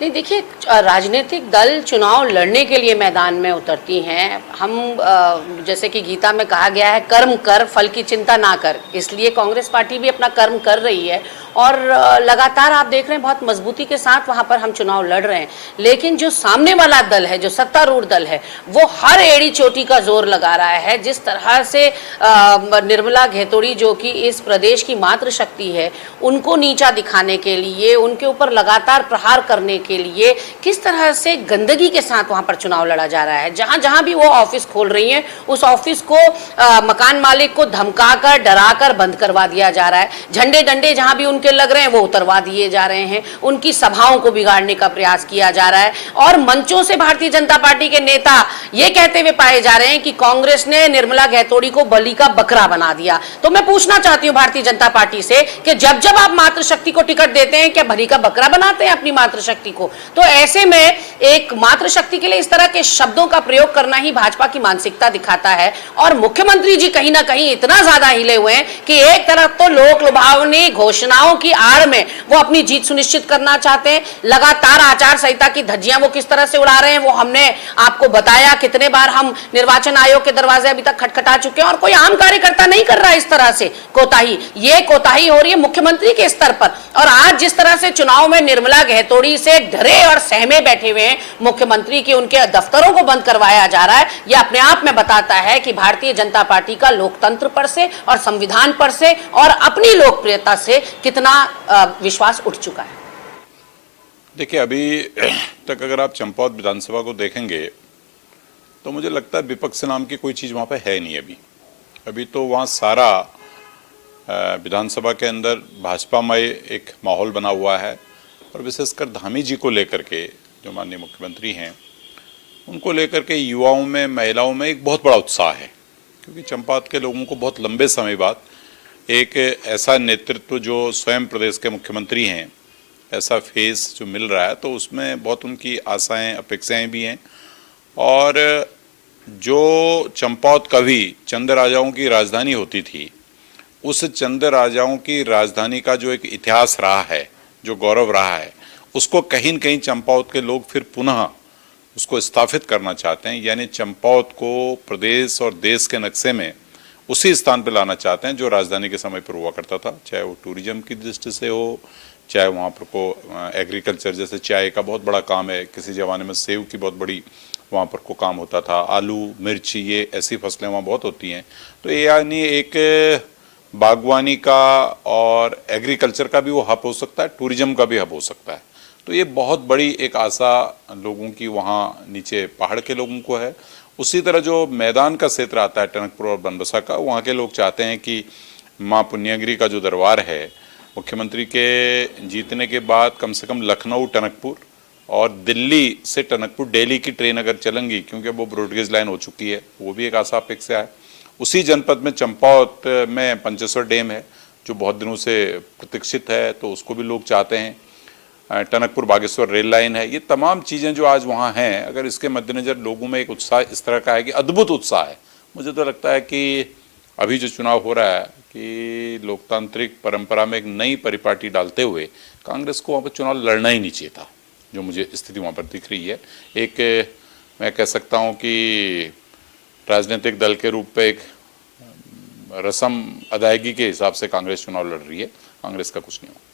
नहीं देखिए, राजनीतिक दल चुनाव लड़ने के लिए मैदान में उतरती हैं। हम जैसे कि गीता में कहा गया है, कर्म कर फल की चिंता ना कर, इसलिए कांग्रेस पार्टी भी अपना कर्म कर रही है और लगातार आप देख रहे हैं बहुत मजबूती के साथ वहां पर हम चुनाव लड़ रहे हैं। लेकिन जो सामने वाला दल है, जो सत्तारूढ़ दल है, वो हर एड़ी चोटी का जोर लगा रहा है। जिस तरह से निर्मला घेतोड़ी जो कि इस प्रदेश की मातृशक्ति है, उनको नीचा दिखाने के लिए, उनके ऊपर लगातार प्रहार करने के लिए किस तरह से गंदगी के साथ वहां पर चुनाव लड़ा जा रहा है। जहां जहां भी वो ऑफिस खोल रही हैं, उस ऑफिस को मकान मालिक को धमकाकर, डराकर बंद करवा दिया जा रहा है। झंडे डंडे जहां भी उनके लग रहे हैं वो उतरवा दिए जा रहे हैं। उनकी सभाओं को बिगाड़ने का प्रयास किया जा रहा है और मंचों से भारतीय जनता पार्टी के नेता ये कहते हुए पाए जा रहे हैं कि कांग्रेस ने निर्मला घेतोड़ी को बलि का बकरा बना दिया। तो मैं पूछना चाहती हूं भारतीय जनता पार्टी से कि जब जब आप मातृशक्ति को टिकट देते हैं, क्या बलि का बकरा बनाते हैं अपनी मातृशक्ति को? तो ऐसे में एक मातृशक्ति के लिए इस तरह के शब्दों का प्रयोग करना ही भाजपा की मानसिकता दिखाता है। और मुख्यमंत्री जी कहीं ना कहीं इतना ज्यादा हिले हुए हैं कि एक तरफ तो लोक लुभावनी घोषणाओं की आड़ में वो अपनी जीत सुनिश्चित करना चाहते हैं, लगातार आचार संहिता की धज्जियां वो किस तरह से उड़ा रहे हैं वो हमने आपको बताया। कितने बार हम निर्वाचन आयोग के दरवाजे अभी तक खटखटा चुके हैं और कोई आम कार्यकर्ता नहीं कर रहा है इस तरह से कोताही। ये कोताही हो रही है मुख्यमंत्री के स्तर पर। और आज जिस तरह से चुनाव में निर्मला घेतोड़ी से डरे और सहमे बैठे हुए हैं मुख्यमंत्री की, उनके दफ्तरों को बंद करवाया जा रहा है, यह अपने आप में बताता है कि भारतीय जनता पार्टी का लोकतंत्र पर से और संविधान पर से और अपनी लोकप्रियता से कितना विश्वास उठ चुका है। देखिए, अभी तक अगर आप चंपावत विधानसभा को देखेंगे तो मुझे लगता है विपक्ष नाम की कोई चीज वहां पे है नहीं। अभी तो वहां सारा विधानसभा के अंदर भाजपामय एक माहौल बना हुआ है और विशेषकर धामी जी को लेकर के, जो माननीय मुख्यमंत्री हैं, उनको लेकर के युवाओं में, महिलाओं में एक बहुत बड़ा उत्साह है। क्योंकि चंपावत के लोगों को बहुत लंबे समय बाद एक ऐसा नेतृत्व जो स्वयं प्रदेश के मुख्यमंत्री हैं, ऐसा फेस जो मिल रहा है, तो उसमें बहुत उनकी आशाएं, अपेक्षाएं भी हैं। और जो चंपावत कभी चंद राजाओं की राजधानी होती थी, उस चंद राजाओं की राजधानी का जो एक इतिहास रहा है, जो गौरव रहा है, उसको कहीं न कहीं चंपावत के लोग फिर पुनः उसको स्थापित करना चाहते हैं। यानी चंपावत को प्रदेश और देश के नक्शे में उसी स्थान पर लाना चाहते हैं जो राजधानी के समय पर हुआ करता था, चाहे वो टूरिज्म की दृष्टि से हो, चाहे वहाँ पर को एग्रीकल्चर, जैसे चाय का बहुत बड़ा काम है, किसी जमाने में सेव की बहुत बड़ी वहाँ पर को काम होता था, आलू, मिर्ची, ये ऐसी फसलें वहाँ बहुत होती हैं। तो ये यानी एक बागवानी का और एग्रीकल्चर का भी वो हब हो सकता है, टूरिज्म का भी हब हो सकता है। तो ये बहुत बड़ी एक आशा लोगों की वहाँ नीचे पहाड़ के लोगों को है। उसी तरह जो मैदान का क्षेत्र आता है टनकपुर और बनबसा का, वहाँ के लोग चाहते हैं कि माँ पुण्यगिरी का जो दरबार है, मुख्यमंत्री के जीतने के बाद कम से कम लखनऊ, टनकपुर और दिल्ली से टनकपुर डेली की ट्रेन अगर चलेंगी, क्योंकि वो ब्रॉडगेज लाइन हो चुकी है, वो भी एक आशा अपेक्षा है। उसी जनपद में चंपावत में पंचेश्वर डैम है जो बहुत दिनों से प्रतीक्षित है, तो उसको भी लोग चाहते हैं। टनकपुर बागेश्वर रेल लाइन है। ये तमाम चीज़ें जो आज वहाँ हैं, अगर इसके मद्देनज़र लोगों में एक उत्साह इस तरह का है कि अद्भुत उत्साह है। मुझे तो लगता है कि अभी जो चुनाव हो रहा है कि लोकतांत्रिक परंपरा में एक नई परिपाटी डालते हुए कांग्रेस को वहाँ पर चुनाव लड़ना ही नहीं चाहिए था, जो मुझे स्थिति वहाँ पर दिख रही है। एक मैं कह सकता हूँ कि राजनीतिक दल के रूप पे एक रस्म अदायगी के हिसाब से कांग्रेस चुनाव लड़ रही है। कांग्रेस का कुछ नहीं होगा।